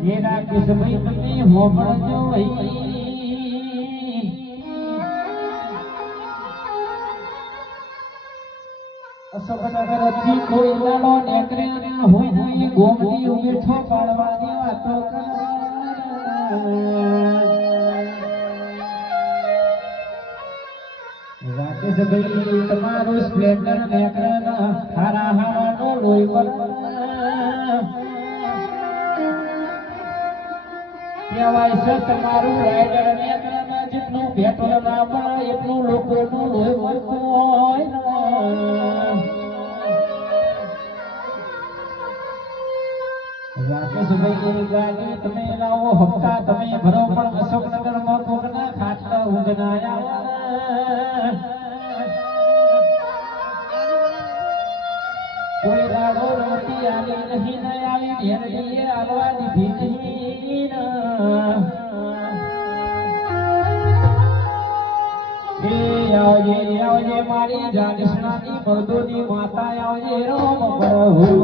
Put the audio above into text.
ये राकेश भाई તમે હોબળજો ભાઈ અશોકનગરથી કોઈ લાડો નેકરે હોય હોય ગોમતી ઉમેઠો પાડવાની વાતો કરે રાકેશ ભાઈ તમારું સ્પ્લેન્ડર નેકરે હારા હારાનો લોહી પર કહેવાય છે તમારું રાઈડર નેકરે જેટલું પેટ્રોલ ના મળે એટલું લોકોનું લોહી વળતું હોય રાકેશ ભાઈ ગાડી તમે લાવો હપ્તા તમે ભરો પણ અશોકનગર માં કોકના ખાટલા ઉગનાયા કોઈ રાડો રોટી આલી નહીં ન આવી ઢેરડીએ આલવા દીધી નહીં આવજે આવજે મારી જાગીસણાની બળદોની માતા આવજે રોમ પ્રભુ